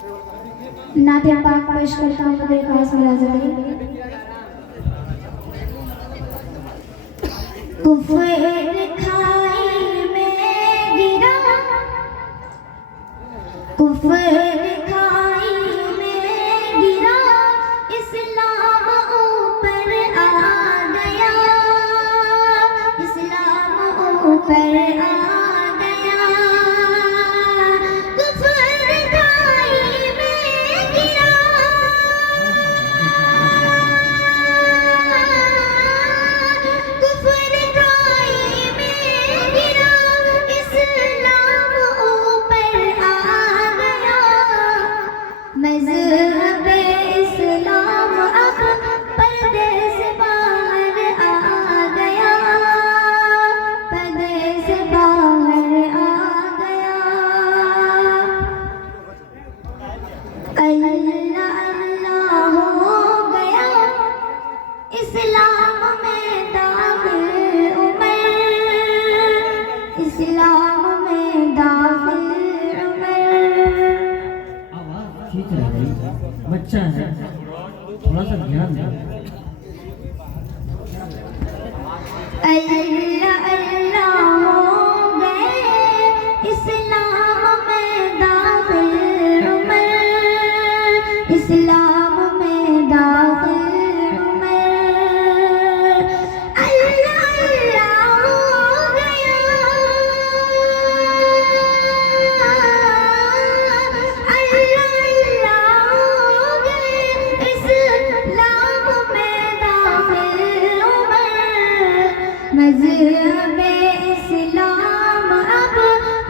नाते पाक पेश करता हूँ बदे खास मुलाज़िम कुफ़र खाई में गिरा कुफ़र खाई में गिरा इस्लाम ऊपर आ गया इस्लाम ऊपर आ गया कुफ़र खाई में गिरा कुफ़र खाई में गिरा इस्लाम ऊपर आ गया मज़हब इस्लाम अब पर्दे से बाहर आ गया पर्दे से बाहर आ गया अल्लाह अल्लाह हो गया इस्लाम में दाखिल उमर इस्लाम में दाखिल उमर आवाज ठीक है भाई बच्चा है थोड़ा सा ध्यान दे अल्लाह अल्लाह हो गए इस्लाम में दाखिल उमर इस्लाम में दाखिल उमर अल्लाह अल्लाह हो गया अल्लाह अल्लाह हो गए इस्लाम में दाखिल उमर मज़हब इस्लाम अब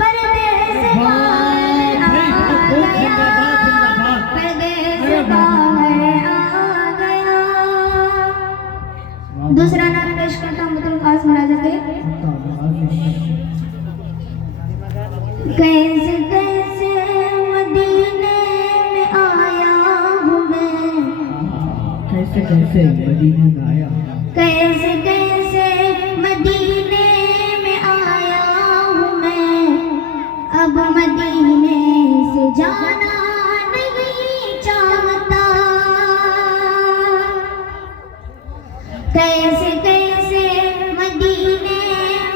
पर्दे से बाहर आ गया पर्दे से बाहर आ गया दूसरा नाम पेश करता हूँ मुतल खास मुलाज़िम कैसे कैसे मदीने में आया हूँ मैं कैसे कैसे मदीने में आया कैसे कैसे मदीने में आया हूँ मैं अब मदीने से जाना नहीं चाहता कैसे कैसे मदीने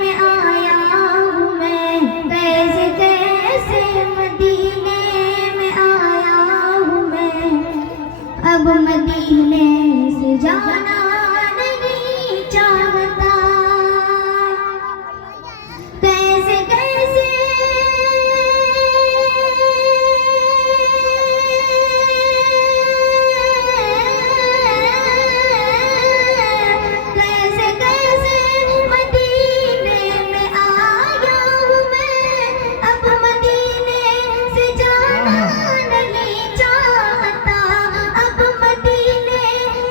में आया हूँ मैं कैसे कैसे मदीने में आया हूँ मैं अब मदीने से जाना नहीं चाहता कैसे कैसे कैसे कैसे मदीने में आया हूँ मैं अब मदीने से जाना नहीं चाहता अब मदीने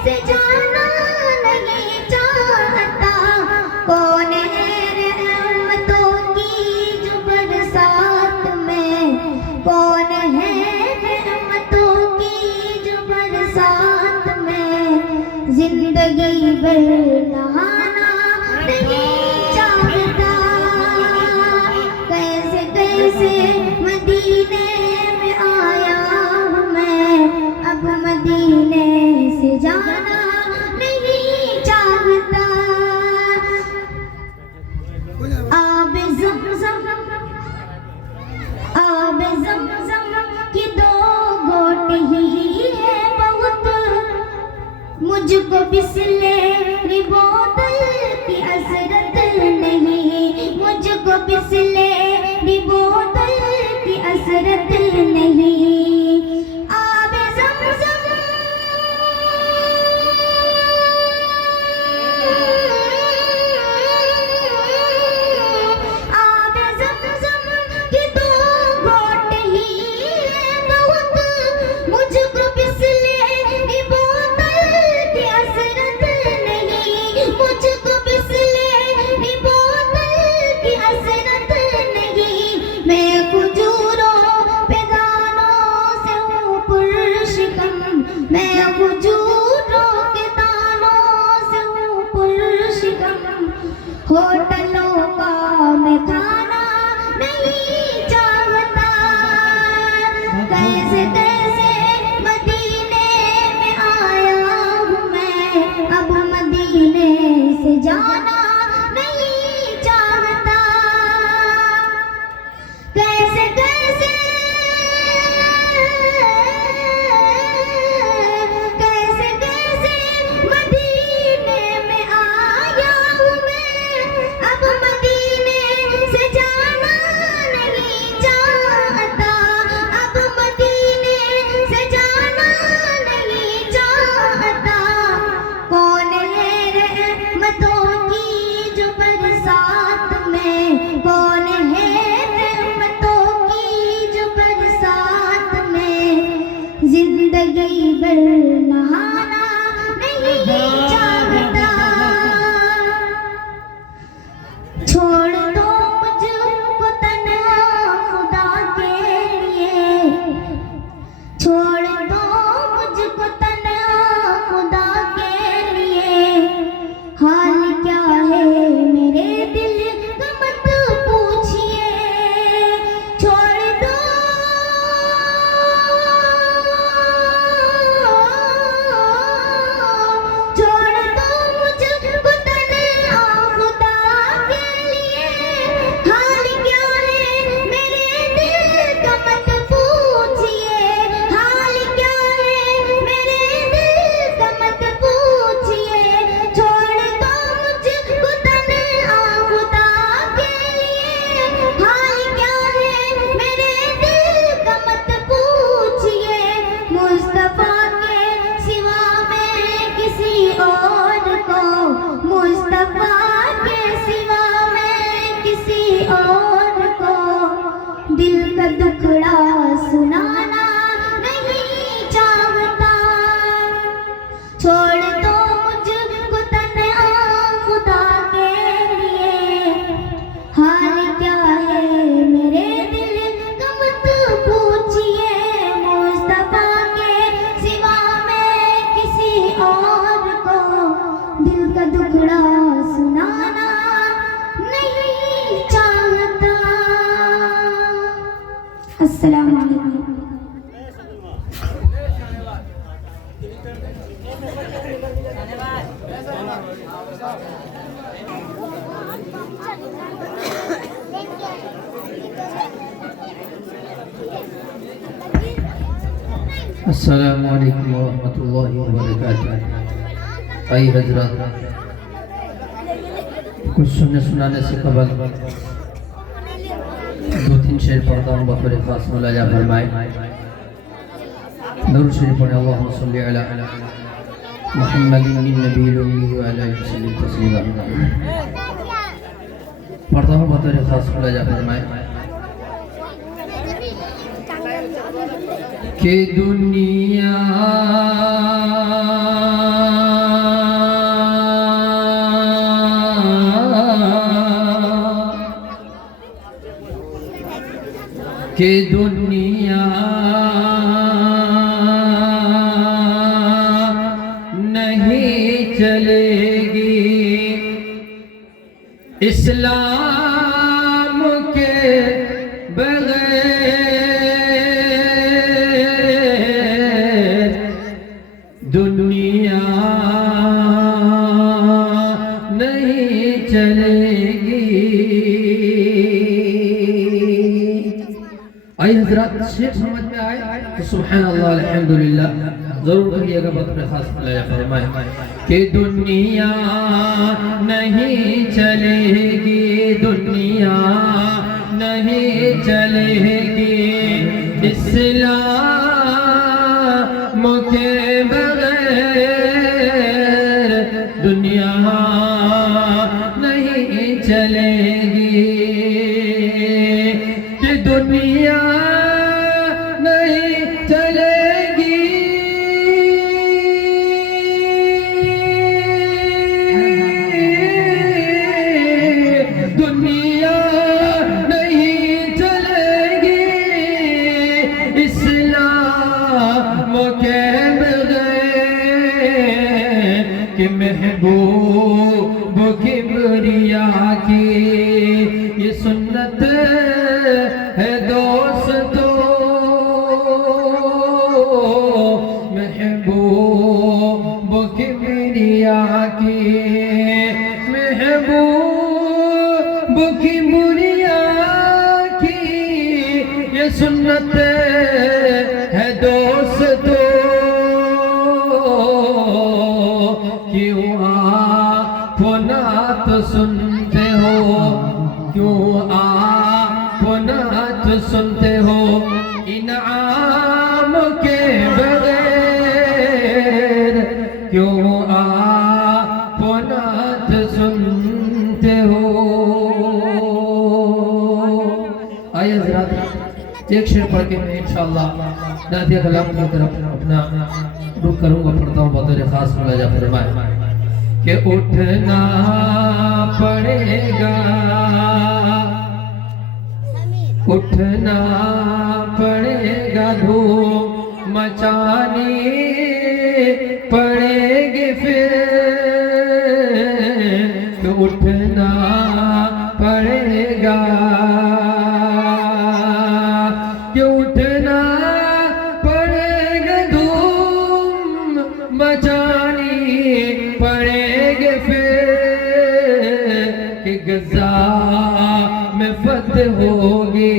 से जाना नहीं चाहता कौन है रहमतों की जो बरसात में कौन है रहमतों की जो बरसात में जिंदगी भर नहाना नहीं चाहता कैसे कैसे मदीने में आया हूँ मैं अब मदीने से जाना नहीं चाहता आब ज़मज़म की दो घोट ही है बहुत मुझको बिसलेरी बोतल की हसरत नहीं मुझको बिसलेरी बोतल की हसरत नहीं आब ज़मज़म आब ज़मज़म की दो घोट ही है बहुत मुझको बिसलेरी बोतल की हसरत नहीं मुझको बिसलेरी बोतल की हसरत नहीं मैं खजूरों पे दानों से हूँ पुरशिकम मैं खजूरों के दानों से हूँ पुरशिकम होटलों का मैं खाना नहीं चाहता कैसे कैसे जिंदगी भर नहाना नहीं चाहता, छोड़ दो मुझको तन्हा खुदा के लिए, छोड़ दो मुझको तन्हा खुदा के लिए। हाल क्या है मेरे दिल का मत पूछिए, छोड़ दो मुझको तन्हा खुदा के लिए। हाल क्या है मेरे दिल का मत पूछिए, हाल क्या है मेरे दिल का मत पूछिए। छोड़ दो मुझको तन्हा खुदा के लिए, हाल क्या है मेरे दिल का मत पूछिए। मुस्तफा के सिवा मैं किसी और को, मुस्तफा के सिवा मैं किसी और को दिल का दुखड़ा सुनाना नहीं चाहता। छोड़ दो मुझको तन्हा खुदा के लिए। हाल क्या है मेरे दिल का मत पूछिए, मुस्तफा के सिवा मैं किसी और को दिल का दुखड़ा सुनाना नहीं चाहता। अस्सलाम वालेकुम। अस्सलामु अलैकुम वरहमतुल्लाहि वबरकातुह। आई हजरत, कुछ सुनाने से कबल 2-3 शेर पढ़ता हूँ बतौर खास मुलाजा फरमाए। दरूद शरीफ पढ़े, अल्लाहुम्मा सल्लि अला मुहम्मदिन नबील उम्मी व अला आलिहि वसल्लम तस्लीमा। पढ़ता हूँ बतौर खास मुलाजा फरमाए कि दुनिया कि दुनिया नहीं चलेगी इस्लाम के बगैर, दुनिया नहीं चलेगी। आई हजरत, शेर समझ में आए तो सुभान अल्लाह अल्हम्दुलिल्लाह जरूर करिएगा। बतौर खास मुलाजा फरमाए कि दुनिया नहीं चलेगी, दुनिया नहीं चलेगी इस्लाम के बगैर, दुनिया नहीं चलेगी। कि दुनिया नहीं चलेगी, दुनिया नहीं चलेगी इस्लाम के बगैर। कि महबूब किबरिया की ये सुन्नत है दोस्तों, महबूब किबरिया की, महबूब किबरिया की ये सुन्नत है दोस्तों। क्यों आप नात सुनते हो, क्यों आप नात सुनते हो इनाम के बगैर, क्यों आप नात सुनते हो। आइए हज़रात, एक शेर पढ़ के मैं इंशाअल्लाह नातिया कलाम की तरफ अपना रुख करूंगा, पढ़ता हूँ बतौर खास मुलाजा फरमाए कि उठना पड़ेगा, उठना पड़ेगा, धूम मचानी पड़ेगी फिर, तो उठना पड़ेगा, कि उठना पड़ेगा, धूम मचानी पड़ेगी फिर, कि गजा में फतह होगी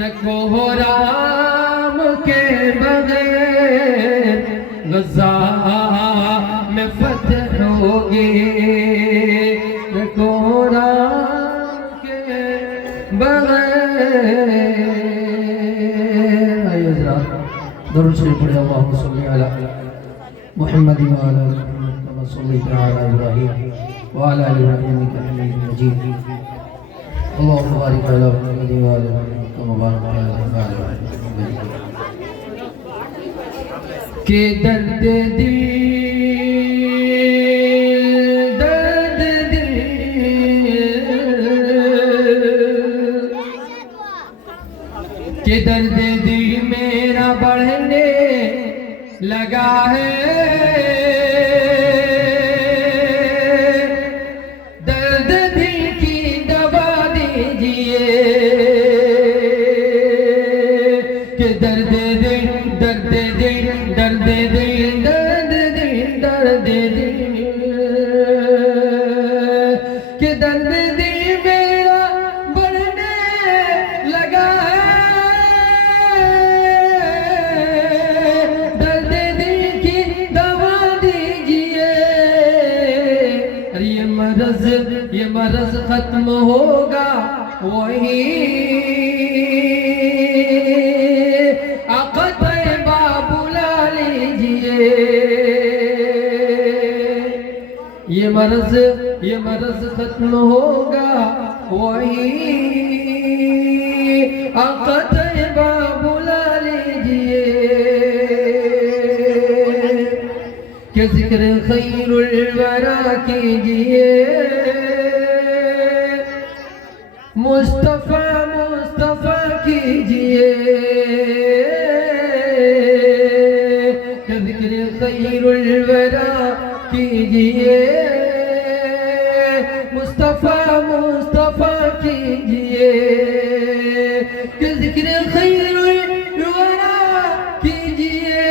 न कोहराम के बगैर, गजा में फतह होगी न कोहराम के बगैर। आइए हज़रात दरूद शरीफ पढ़े, अल्लाहुम्मा सल्ली अला मुहम्मद व अला आलि मुहम्मद कमा सल्लैता अला इब्राहीम व अला आलि इब्राहीम इन्नका हमीदुम मजीद। अल्लाहुम्मा बारिक अला मुहम्मद व अला मुहम्मद कमा बारकता अला इब्राहीम। के दर्द दिल, दर्द दिल, के दर्द दिल मेरा बढ़ने लगा है, दर्द दिल की दवा दीजिए, कि दर्द दिल, दर्द दिल, दर्द दिल, दर्द दिल, दर्द दिल, कि दर्द दिल मेरा बढ़ने लगा है, दर्द दिल की दवा दीजिए। ये मरज खत्म होगा वही आका तैयबा बुला लीजिए। ये मरज खत्म होगा वही आका तैयबा बुला लीजिए, कि जिक्र खैरुल वरा कीजिए, मुस्तफा मुस्तफा कीजिए, कि जिक्र खैरुल वरा कीजिए, मुस्तफा मुस्तफा कीजिए, कि जिक्र खैरुल वरा कीजिए,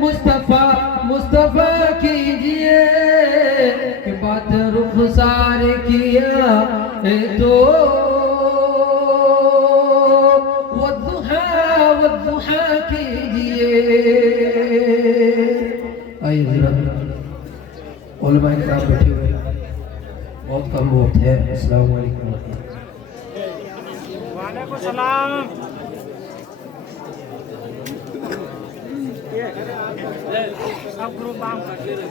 मुस्तफा मुस्तफा कीजिए, कि बात रुखसार किया तो वद्दुहा कीजिए। आइए ज़रा उलमा इकराम बैठे हुए, बहुत कम वक्त है। अस्सलाम वालेकुम। वालेकुम सलाम। सब ग्रुप काम करते रहे।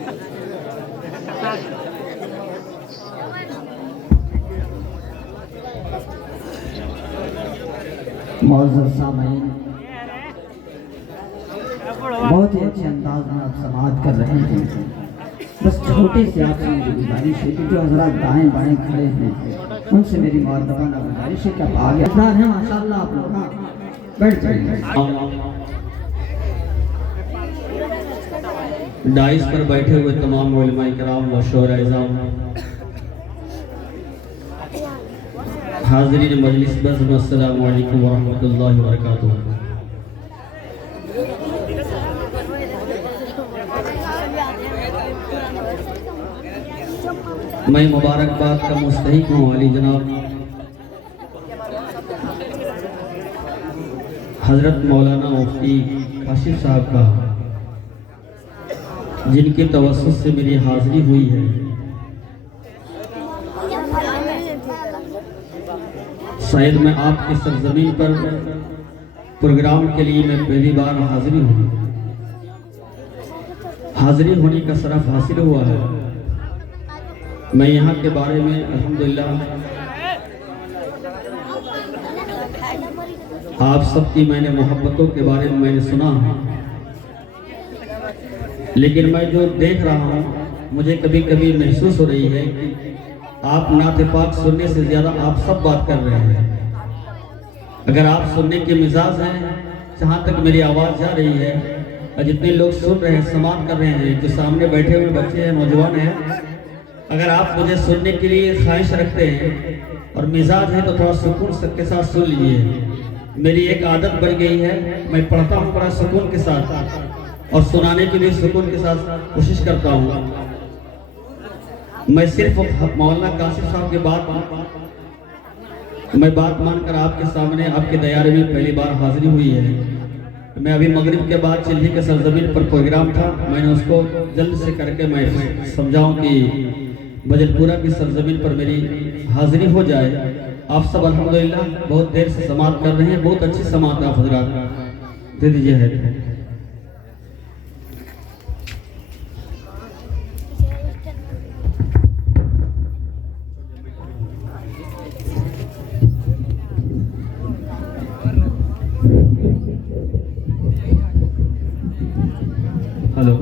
मौजूद सामईन, बहुत ही अच्छे अंदाज में आप समाअत कर रहे हैं। बस छोटे से आपसे मेरी गुजारिश है कि जो हजरात दाएं बाएं खड़े हैं उनसे मेरी मर्दबाना गुजारिश है कि आप आगे अफराद हैं माशाअल्लाह, आप लोग बैठ जाइए। डाइस पर बैठे हुए तमाम उलमा इकराम व शोहरा इज़ाम, हाज़रीन मजलिस बज़्म, अस्सलामु अलैकुम व रहमतुल्लाहि व बरकातुहू। मैं मुबारकबाद का मुस्तहिक हूँ अली जनाब हज़रत मौलाना मुफ्ती काशिफ साहब का, जिनके तवस्सुत से मेरी हाज़िरी हुई है। शायद मैं आपकी सरजमीन पर प्रोग्राम के लिए मैं पहली बार हाजिरी हूँ। हाजिरी होने का शरफ हासिल हुआ है। मैं यहाँ के बारे में अल्हम्दुलिल्लाह आप सबकी मैंने मोहब्बतों के बारे में मैंने सुना है, लेकिन मैं जो देख रहा हूँ मुझे कभी कभी महसूस हो रही है कि आप नात पाक सुनने से ज़्यादा आप सब बात कर रहे हैं। अगर आप सुनने के मिजाज हैं, जहाँ तक मेरी आवाज़ जा रही है और जितने लोग सुन रहे हैं, समाप्त कर रहे हैं, जो सामने बैठे हुए बच्चे हैं, नौजवान हैं, अगर आप मुझे सुनने के लिए ख्वाहिश रखते हैं और मिजाज है तो थोड़ा सुकून सबके साथ सुन लीजिए। मेरी एक आदत बन गई है, मैं पढ़ता हूँ बड़ा सुकून के साथ और सुनाने की भी सुकून के साथ कोशिश करता हूँ। मैं सिर्फ मौलाना कासिफ साहब के मैं बात मानकर आपके सामने आपके दयारे में पहली बार हाजिरी हुई है। मैं अभी मगरिब के बाद चिल्ली के सरजमीन पर प्रोग्राम था, मैंने उसको जल्द से करके मैं समझाऊं कि बजलपुरा की सरजमीन पर मेरी हाजिरी हो जाए। आप सब अल्हम्दुलिल्लाह बहुत देर से समाअत कर रहे हैं, बहुत अच्छी समाअत आप हजरात दे दीजिए है। हेलो,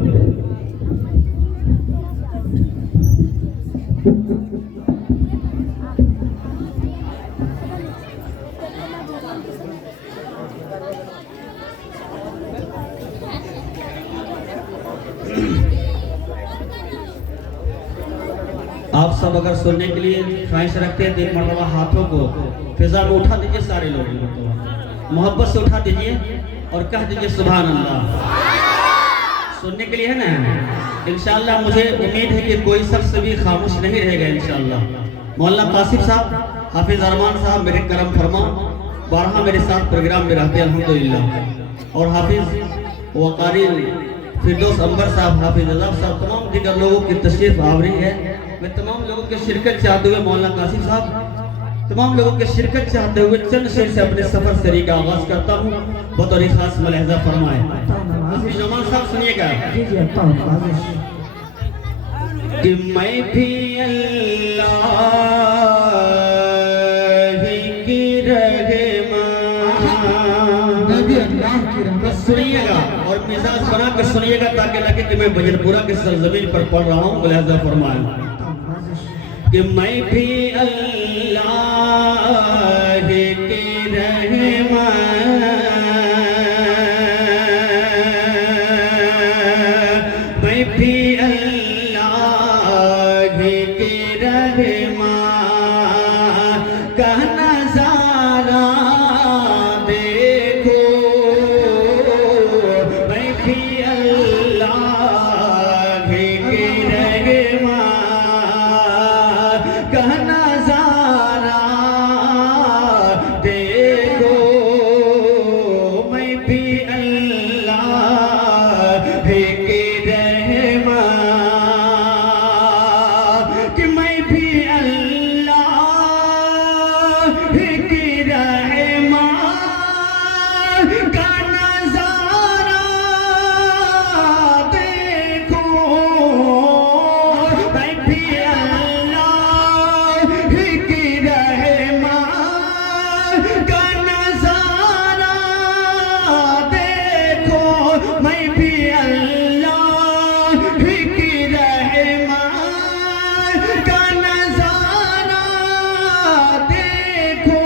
आप सब अगर सुनने के लिए ख्वाहिश रखते हैं तो एक मरतबा हाथों को फिजा में उठा दीजिए, सारे लोग मोहब्बत से उठा दीजिए और कह दीजिए सुभान अल्लाह। सुनने के लिए है ना। इंशाअल्लाह मुझे उम्मीद है कि कोई शख्स भी खामोश नहीं रहेगा इंशाअल्लाह। मौलाना कासिफ साहब, हाफिज अरमान साहब मेरे करम फरमा 12 मेरे साथ प्रोग्राम में रहते हैं अल्हम्दुलिल्लाह, और हाफिज वकारी फिरदौस अंबर साहब, हाफिज अज़ब साहब, तमाम दीगर लोगों की तशरीफ आवरी है। मैं तमाम लोगों की शिरकत चाहते हुए मौलाना कासिफ साहब तमाम लोगों की शिरकत चाहते हुए चंद शेर से अपने सफर सरी का आगाज करता हूँ। बतौर खास मुलाहिजा फरमाए। नौमान साहब सुनिएगा कि मैं भी अल्लाह की रहमान, सुनिएगा और मिजाज बना कर सुनिएगा ताकि लगे कि मैं बजलपुरा के सरजमीन पर पढ़ रहा हूँ। मुलाहिजा फरमाए कि मैं भी अल्लाह के रहमान, मैं भी अल्लाह के रहमान का नजारा देखो, मैं भी अल्लाह के रहमान का नजारा देखो, मैं भी अल्लाह के रहमान, कि मैं भी अल्लाह के रहमान का नजारा देखो, मैं भी अल्लाह के रहमान का नजारा देखो, मैं भी अल्लाह के रहमान का नजारा देखो,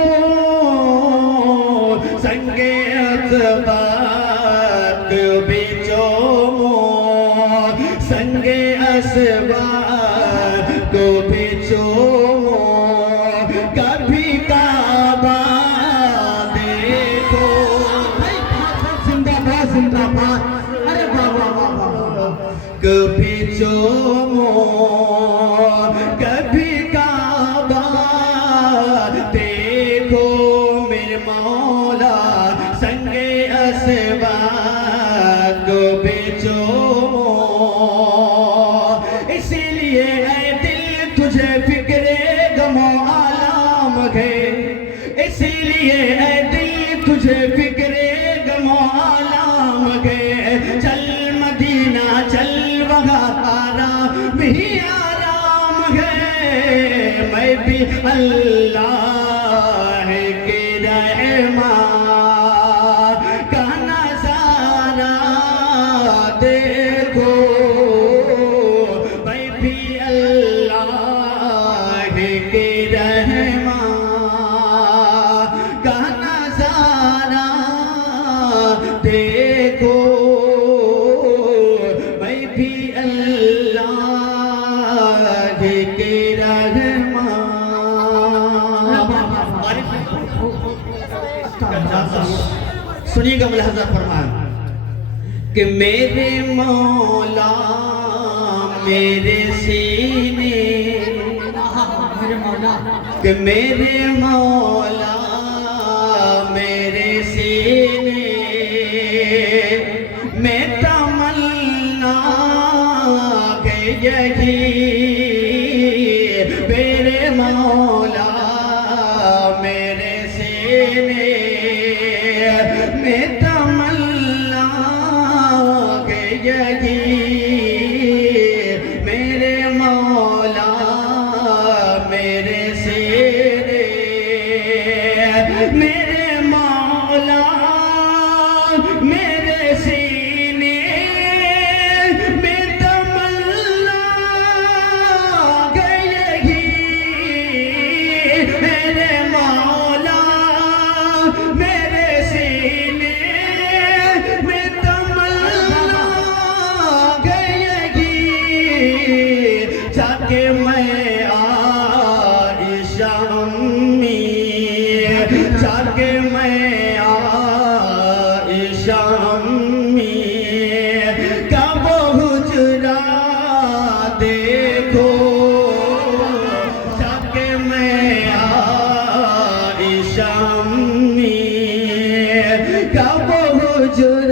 संगे असबात बिचो संगे असबात को बिचो, कभी काबा देखो, जिंदाबाद जिंदाबाद, अरे बाबा बाबा, कभी चोमो कभी काबा देखो, मेरे मौला संगे असबात को बेचो, इसीलिए ऐ दिल तुझे फिक्रे गमो आलाम है, इसीलिए ऐ दिल तुझे फिक्रे गमो आलाम है, चल मदीना चल वहाँ आराम ही आराम है, मैं भी अल्लाह के रहमान सुनिएगा मुलाहजा फरमान कि मेरे मौला मेरे सीने कि मेरे मौला मेरे सीने में तमन्ना के यही मेरे मौला मेरे सीने में तमन्ना के यही मेरे मौला मेरे सीने मेरे मौला मेरे सीने में तमन्ना गई मेरे मौला मेरे सीने में तमन्ना गई जाके मैं आयशा अम्मी जाके मैं आयशा अम्मी का वो हुजरा देखो जाके मैं आयशा अम्मी का वो हुजरा